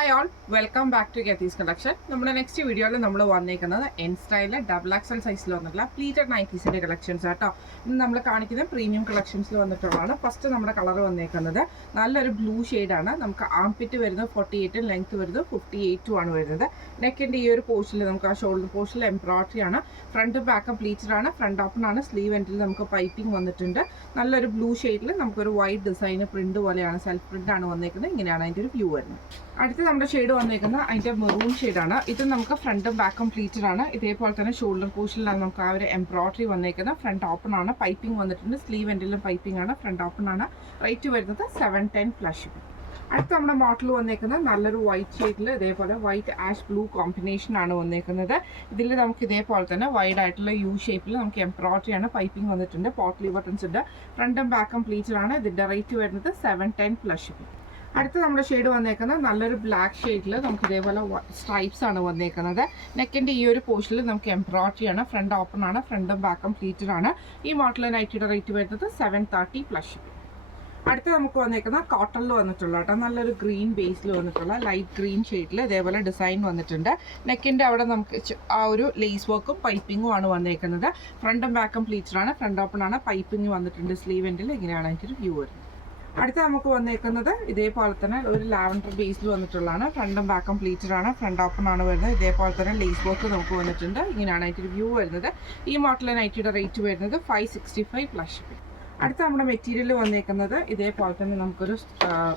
Hi all, welcome back to ഗെത്തീസ് collection. നമ്മുടെ next വീഡിയോയിൽ നമ്മൾ വന്നേക്കുന്നത് എൻ സ്റ്റൈലിലെ ഡബിൾ എക്സൽ സൈസിൽ വന്നിട്ടുള്ള പ്ലീറ്റഡ് നൈറ്റീസിൻ്റെ കളക്ഷൻസ് ആട്ടോ. ഇന്ന് നമ്മൾ കാണിക്കുന്നത് പ്രീമിയം കളക്ഷൻസിൽ വന്നിട്ടുള്ളതാണ്. ഫസ്റ്റ് നമ്മുടെ കളർ വന്നേക്കുന്നത് നല്ലൊരു ബ്ലൂ ഷെയ്ഡാണ്. നമുക്ക് ആംപിറ്റ് വരുന്നത് 48, ലെങ്ത് വരുന്നത് 58 ആണ് വരുന്നത്. നെക്കിൻ്റെ ഈ ഒരു പോർഷനിൽ നമുക്ക് ആ ഷോൾഡർ പോർഷനിൽ എംബ്രോയിഡറി ആണ്. ഫ്രണ്ട് ബാക്കും പ്ലീറ്റഡ് ആണ്. ഫ്രണ്ട് ഓപ്പൺ ആണ്. സ്ലീവ് എൻഡിൽ നമുക്ക് പൈപ്പിംഗ് വന്നിട്ടുണ്ട്. നല്ലൊരു ബ്ലൂ ഷെയ്ഡിൽ നമുക്കൊരു വൈറ്റ് ഡിസൈൻ പ്രിന്റ് പോലെയാണ്, സെൽഫ് പ്രിന്റ് ആണ് വന്നേക്കുന്നത്. ഇങ്ങനെയാണ് അതിൻ്റെ ഒരു വ്യൂ വരുന്നത്. അടുത്ത നമ്മുടെ ഷെയ്ഡ് വന്നേക്കുന്നത് അതിൻ്റെ മെറൂൺ ഷെയ്ഡാണ്. ഇത് നമുക്ക് ഫ്രണ്ടും ബാക്കും പ്ലീറ്റഡ് ആണ്. ഇതേപോലെ തന്നെ ഷോൾഡർ പോർഷനിലാണ് നമുക്ക് ആ ഒരു എംബ്രോയിഡറി വന്നേക്കുന്നത്. ഫ്രണ്ട് ഓപ്പൺ ആണ്. പൈപ്പിംഗ് വന്നിട്ടുണ്ട്. സ്ലീവ് എൻഡിലും പൈപ്പിംഗ് ആണ്. ഫ്രണ്ട് ഓപ്പൺ ആണ്. റേറ്റ് വരുന്നത് 710 പ്ലസ്. അടുത്ത നമ്മുടെ മോഡൽ വന്നേക്കുന്നത് നല്ലൊരു വൈറ്റ് ഷെയ്ഡിൽ ഇതേപോലെ വൈറ്റ് ആഷ് ബ്ലൂ കോമ്പിനേഷൻ ആണ് വന്നേക്കുന്നത്. ഇതിൽ നമുക്ക് ഇതേപോലെ തന്നെ വൈഡ് ആയിട്ടുള്ള യു ഷേപ്പിൽ നമുക്ക് എംബ്രോയിഡറി ആണ്. പൈപ്പിംഗ് വന്നിട്ടുണ്ട്. പോട്ട്ലി ബട്ടൺസ് ഉണ്ട്. ഫ്രണ്ടും ബാക്കും പ്ലീറ്റഡ് ആണ്. ഇതിൻ്റെ റേറ്റ് വരുന്നത് 710 പ്ലസ്. അടുത്ത നമ്മുടെ ഷെയ്ഡ് വന്നേക്കുന്നത് നല്ലൊരു ബ്ലാക്ക് ഷെയ്ഡിൽ നമുക്ക് ഇതേപോലെ സ്ട്രൈപ്സ് ആണ് വന്നേക്കുന്നത്. നെക്കിൻ്റെ ഈ ഒരു പോർഷനിൽ നമുക്ക് എംബ്രോയിഡറി ആണ്. ഫ്രണ്ട് ഓപ്പൺ ആണ്. ഫ്രണ്ടും ബാക്കും പ്ലീറ്റഡ് ആണ്. ഈ മോഡൽ നൈറ്റിയുടെ റേറ്റ് വരുന്നത് 730 പ്ലസ്. അടുത്ത നമുക്ക് വന്നേക്കുന്ന കോട്ടണിൽ വന്നിട്ടുള്ള കേട്ടോ, നല്ലൊരു ഗ്രീൻ ബേസിൽ വന്നിട്ടുള്ള ലൈറ്റ് ഗ്രീൻ ഷെയ്ഡിൽ ഇതേപോലെ ഡിസൈൻ വന്നിട്ടുണ്ട്. നെക്കിൻ്റെ അവിടെ നമുക്ക് ആ ഒരു ലേസ് വർക്കും പൈപ്പിങ്ങും ആണ് വന്നേക്കുന്നത്. ഫ്രണ്ടും ബാക്കും പ്ലീറ്റഡ് ആണ്. ഫ്രണ്ട് ഓപ്പൺ ആണ്. പൈപ്പിംഗ് വന്നിട്ടുണ്ട്. സ്ലീവ് എൻഡിൽ ഇങ്ങനെയാണ് അതിൻ്റെ ഒരു വ്യൂ വരുന്നത്. അടുത്ത നമുക്ക് വന്നേക്കുന്നത് ഇതേപോലെ തന്നെ ഒരു ലാവൻഡർ ബേസിൽ വന്നിട്ടുള്ളതാണ്. ഫ്രണ്ടും ബാക്കും പ്ലീറ്റഡ് ആണ്. ഫ്രണ്ട് ഓപ്പൺ ആണ് വരുന്നത്. ഇതേപോലെ തന്നെ ലേസ് വർക്ക് നമുക്ക് വന്നിട്ടുണ്ട്. ഇങ്ങനെയാണ് അതിൻ്റെ വ്യൂ വരുന്നത്. ഈ മോഡൽ നൈറ്റിയുടെ റേറ്റ് വരുന്നത് 565 പ്ലസ്. അടുത്ത നമ്മുടെ മെറ്റീരിയൽ വന്നേക്കുന്നത് ഇതേപോലെ തന്നെ നമുക്കൊരു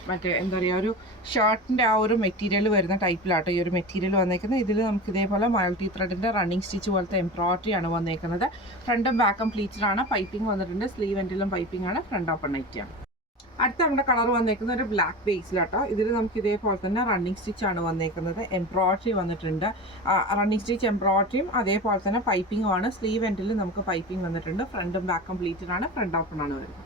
മറ്റേ എന്താ പറയുക, ഒരു ഷർട്ടിൻ്റെ ആ ഒരു മെറ്റീരിയൽ വരുന്ന ടൈപ്പിലാട്ടോ ഈ ഒരു മെറ്റീരിയൽ വന്നേക്കുന്നത്. ഇതിൽ നമുക്ക് ഇതേപോലെ മൾട്ടി ത്രെഡിൻ്റെ റണ്ണിങ് സ്റ്റിച്ച് പോലത്തെ എംബ്രോയിഡറി ആണ് വന്നേക്കുന്നത്. ഫ്രണ്ടും ബാക്കും പ്ലീറ്റഡ് ആണ്. പൈപ്പിംഗ് വന്നിട്ടുണ്ട്. സ്ലീവ് എൻഡിലും പൈപ്പിംഗ് ആണ്. ഫ്രണ്ട് ഓപ്പൺ നൈറ്റിയാണ്. അടുത്ത നമ്മുടെ കളർ വന്നേക്കുന്നത് ഒരു ബ്ലാക്ക് ബേസിലാട്ടോ. ഇതിൽ നമുക്ക് ഇതേപോലെ തന്നെ റണ്ണിങ് സ്റ്റിച്ച് ആണ് വന്നേക്കുന്നത്. എംബ്രോയിഡറി വന്നിട്ടുണ്ട്. റണ്ണിങ് സ്റ്റിച്ച് എംബ്രോയിഡറിയും അതേപോലെ തന്നെ പൈപ്പിംഗും ആണ്. സ്ലീവ് എൻഡിൽ നമുക്ക് പൈപ്പിംഗ് വന്നിട്ടുണ്ട്. ഫ്രണ്ടും ബാക്കും പ്ലീറ്റഡ് ആണ്. ഫ്രണ്ട് ഓപ്പൺ ആണ് വരുന്നത്.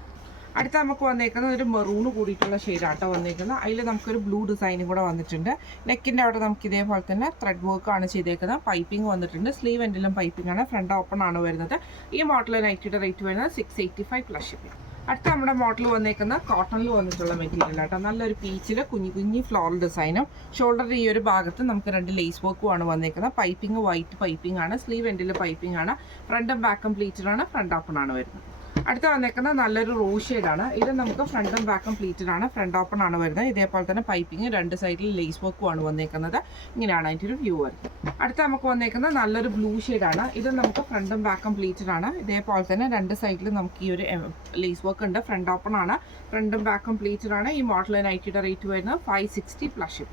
അടുത്ത നമുക്ക് വന്നേക്കുന്നത് ഒരു മെറൂണ് കൂടിയിട്ടുള്ള ഷെയ്ഡാട്ടോ വന്നേക്കുന്നത്. അതിൽ നമുക്കൊരു ബ്ലൂ ഡിസൈനും കൂടെ വന്നിട്ടുണ്ട്. നെക്കിൻ്റെ അവിടെ നമുക്ക് ഇതേപോലെ തന്നെ ത്രെഡ് വർക്ക് ആണ് ചെയ്തേക്കുന്നത്. പൈപ്പിംഗ് വന്നിട്ടുണ്ട്. സ്ലീവ് എൻഡിലും പൈപ്പിംഗ് ആണ്. ഫ്രണ്ട് ഓപ്പൺ ആണ് വരുന്നത്. ഈ മോഡൽ നൈറ്റിയുടെ റേറ്റ് വരുന്നത് 685 പ്ലസ്. അടുത്ത നമ്മുടെ മോഡൽ വന്നേക്കുന്ന കോട്ടണിൽ വന്നിട്ടുള്ള മെറ്റീരിയൽ ആട്ടോ. നല്ലൊരു പീച്ചിൽ കുഞ്ഞു ഫ്ലോറൽ ഡിസൈനും ഷോൾഡറിൻ്റെ ഈ ഒരു ഭാഗത്ത് നമുക്ക് 2 ലേസ് വർക്കും ആണ് വന്നേക്കുന്നത്. പൈപ്പിംഗ് വൈറ്റ് പൈപ്പിംഗ് ആണ്. സ്ലീവ് എൻഡിൽ പൈപ്പിംഗ് ആണ്. ഫ്രണ്ടും ബാക്കും പ്ലീറ്റഡ് ആണ്. ഫ്രണ്ട് ഓപ്പൺ ആണ് വരുന്നത്. അടുത്ത വന്നേക്കുന്നത് നല്ലൊരു റോസ് ഷെയ്ഡാണ്. ഇത് നമുക്ക് ഫ്രണ്ടും ബാക്കും പ്ലീറ്റഡ് ആണ്. ഫ്രണ്ട് ഓപ്പൺ ആണ് വരുന്നത്. ഇതേപോലെ തന്നെ പൈപ്പിംഗ് 2 സൈഡിൽ ലേസ് വർക്കും ആണ് വന്നേക്കുന്നത്. ഇങ്ങനെയാണ് അതിൻ്റെ ഒരു വ്യൂ വരുന്നത്. അടുത്ത നമുക്ക് വന്നേക്കുന്നത് നല്ലൊരു ബ്ലൂ ഷെയ്ഡാണ്. ഇത് നമുക്ക് ഫ്രണ്ടും ബാക്കും പ്ലീറ്റഡ് ആണ്. ഇതേപോലെ തന്നെ 2 സൈഡിൽ നമുക്ക് ഈ ഒരു ലേസ് വർക്ക് ഉണ്ട്. ഫ്രണ്ട് ഓപ്പൺ ആണ്. ഫ്രണ്ടും ബാക്കും പ്ലീറ്റഡ് ആണ്. ഈ മോഡൽ നൈറ്റിയുടെ റേറ്റ് വരുന്നത് 560 പ്ലസ്.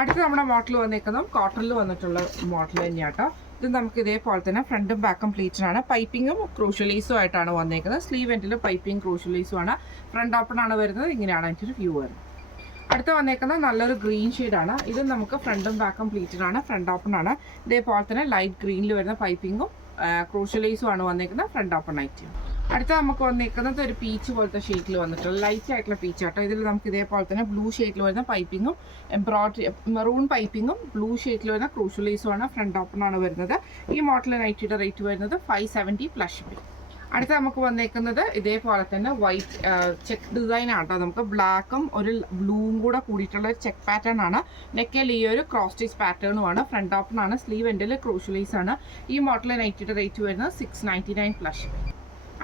അടുത്ത നമ്മുടെ മോഡൽ വന്നേക്കുന്നത് കോട്ടണിൽ വന്നിട്ടുള്ള മോഡൽ തന്നെയാട്ടോ. ഇത് നമുക്ക് ഇതേപോലെ തന്നെ ഫ്രണ്ടും ബാക്കും പ്ലീറ്റഡ് ആണ്. പൈപ്പിങ്ങും ക്രൂഷ്യലൈസും ആയിട്ടാണ് വന്നേക്കുന്നത്. സ്ലീവ് എൻഡിൽ പൈപ്പിംഗ് ക്രൂഷ്യലൈസും ആണ്. ഫ്രണ്ട് ഓപ്പൺ ആണ് വരുന്നത്. ഇങ്ങനെയാണ് അതിൻ്റെ ഒരു വ്യൂ വരുന്നത്. അടുത്ത വന്നേക്കുന്നത് നല്ലൊരു ഗ്രീൻ ഷെയ്ഡാണ്. ഇത് നമുക്ക് ഫ്രണ്ടും ബാക്കും പ്ലീറ്റഡ് ആണ്. ഫ്രണ്ട് ഓപ്പൺ ആണ്. ഇതേപോലെ തന്നെ ലൈറ്റ് ഗ്രീനിൽ വരുന്ന പൈപ്പിങ്ങും ക്രൂഷ്യലൈസും ആണ് വന്നേക്കുന്നത്. ഫ്രണ്ട് ഓപ്പൺ ആയിട്ട്. അടുത്ത നമുക്ക് വന്നേക്കുന്നത് ഒരു പീച്ച് പോലത്തെ ഷെയ്ഡിൽ വന്നിട്ടുള്ള ലൈറ്റ് ആയിട്ടുള്ള പീച്ച് ആട്ടോ. ഇതിൽ നമുക്ക് ഇതേപോലെ തന്നെ ബ്ലൂ ഷെയ്ഡിൽ വരുന്ന പൈപ്പിങ്ങും എംബ്രോയിഡറി മെറൂൺ പൈപ്പിങ്ങും ബ്ലൂ ഷെയ്ഡിൽ വരുന്ന ക്രൂഷ്യലൈസും ആണ്. ഫ്രണ്ട് ഓപ്പൺ ആണ് വരുന്നത്. ഈ മോഡൽ നൈറ്റിയുടെ റേറ്റ് വരുന്നത് 570 പ്ലസ്. അടുത്ത നമുക്ക് വന്നേക്കുന്നത് ഇതേപോലെ തന്നെ വൈറ്റ് ചെക്ക് ഡിസൈൻ ആട്ടോ. നമുക്ക് ബ്ലാക്കും ഒരു ബ്ലൂവും കൂടെ കൂടിയിട്ടുള്ള ഒരു ചെക്ക് പാറ്റേൺ ആണ്. നെക്കിൽ ഈ ഒരു ക്രോസ് സ്റ്റിച്ച് പാറ്റേണും ആണ്. ഫ്രണ്ട് ഓപ്പൺ ആണ്. സ്ലീവ് എൻഡിൽ ക്രൂഷ്യലൈസ് ആണ്. ഈ മോഡൽ നൈറ്റിയുടെ റേറ്റ് വരുന്നത് 699 പ്ലസ്.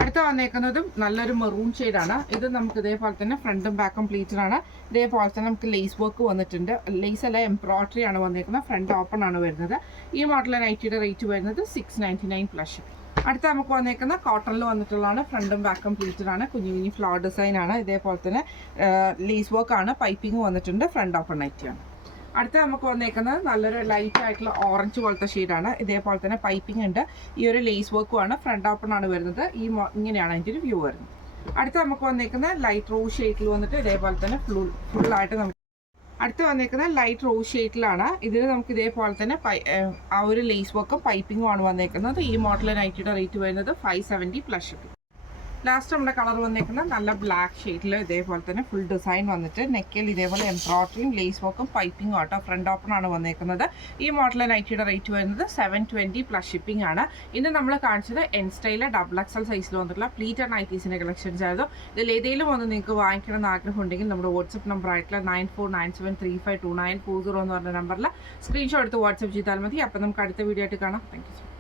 അടുത്ത വന്നേക്കുന്നതും നല്ലൊരു മെറൂൺ ഷെയ്ഡാണ്. ഇത് നമുക്ക് ഇതേപോലെ തന്നെ ഫ്രണ്ടും ബാക്കും പ്ലീറ്റഡ് ആണ്. ഇതേപോലെ തന്നെ നമുക്ക് ലേസ് വർക്ക് വന്നിട്ടുണ്ട്. ലേസ് അല്ല എംബ്രോയിഡറി ആണ് വന്നേക്കുന്നത്. ഫ്രണ്ട് ഓപ്പൺ ആണ് വരുന്നത്. ഈ മോഡൽ നൈറ്റിയുടെ റേറ്റ് വരുന്നത് 699 പ്ലസ്. അടുത്ത നമുക്ക് വന്നേക്കുന്ന കോട്ടണിൽ വന്നിട്ടുള്ളതാണ്. ഫ്രണ്ടും ബാക്കും പ്ലീറ്റഡ് ആണ്. കുഞ്ഞു ഫ്ലവർ ഡിസൈൻ ആണ്. ഇതേപോലെ തന്നെ ലേസ് വർക്ക് ആണ്. പൈപ്പിംഗ് വന്നിട്ടുണ്ട്. ഫ്രണ്ട് ഓപ്പൺ നൈറ്റിയാണ്. അടുത്ത നമുക്ക് വന്നേക്കുന്നത് നല്ലൊരു ലൈറ്റ് ആയിട്ടുള്ള ഓറഞ്ച് പോലത്തെ ഷെയ്ഡാണ്. ഇതേപോലെ തന്നെ പൈപ്പിംഗ് ഉണ്ട്. ഈ ഒരു ലേസ് വർക്കും ആണ്. ഫ്രണ്ട് ഓപ്പൺ ആണ് വരുന്നത്. ഇങ്ങനെയാണ് അതിൻ്റെ ഒരു വ്യൂ വരുന്നത്. അടുത്ത നമുക്ക് വന്നേക്കുന്ന ലൈറ്റ് റോസ് ഷെയ്ഡിൽ വന്നിട്ട് ഇതേപോലെ തന്നെ ഫുള്ളായിട്ട് നമുക്ക് അടുത്ത് വന്നേക്കുന്ന ലൈറ്റ് റോസ് ഷെയ്ഡിലാണ്. ഇതിൽ നമുക്ക് ഇതേപോലെ തന്നെ ആ ഒരു ലേസ് വർക്കും പൈപ്പിങ്ങും ആണ് വന്നേക്കുന്നത്. ഈ മോഡൽ നൈറ്റിയുടെ റേറ്റ് വരുന്നത് 570 പ്ലസ്. ലാസ്റ്റ് നമ്മുടെ കളർ വന്നേക്കുന്നത് നല്ല ബ്ലാക്ക് ഷെയ്ഡിൽ ഇതേപോലെ തന്നെ ഫുൾ ഡിസൈൻ വന്നിട്ട് നെക്കിൽ ഇതേപോലെ എംബ്രോയിഡറിയും ലേസ് വർക്കും പൈപ്പിംഗും ആട്ടോ. ഫ്രണ്ട് ഓപ്പൺ ആണ് വന്നേക്കുന്നത്. ഈ മോഡൽ നൈറ്റിയുടെ റേറ്റ് വരുന്നത് 720 പ്ലസ് ഷിപ്പിംഗ് ആണ്. ഇന്ന് നമ്മൾ കാണിച്ചത് എൻ സ്റ്റൈലിലെ XXL സൈസിൽ വന്നിട്ടുള്ള പ്ലീറ്റഡ് നൈറ്റീസിന്റെ കളക്ഷൻസ് ആയിരുന്നു. ഇതിൽ ഏതെങ്കിലും ഒന്ന് നിങ്ങൾക്ക് വാങ്ങിക്കണം എന്ന് ആഗ്രഹം ഉണ്ടെങ്കിൽ നമ്മുടെ വാട്സ്ആപ്പ് നമ്പർ ആയിട്ടുള്ള 9497352940 എന്ന് പറഞ്ഞ നമ്പറിൽ സ്ക്രീൻഷോട്ട് എടുത്ത് വാട്സ്ആപ്പ് ചെയ്താൽ മതി. അപ്പം നമുക്ക് അടുത്ത വീഡിയോ ആയിട്ട് കാണാം. Thank you.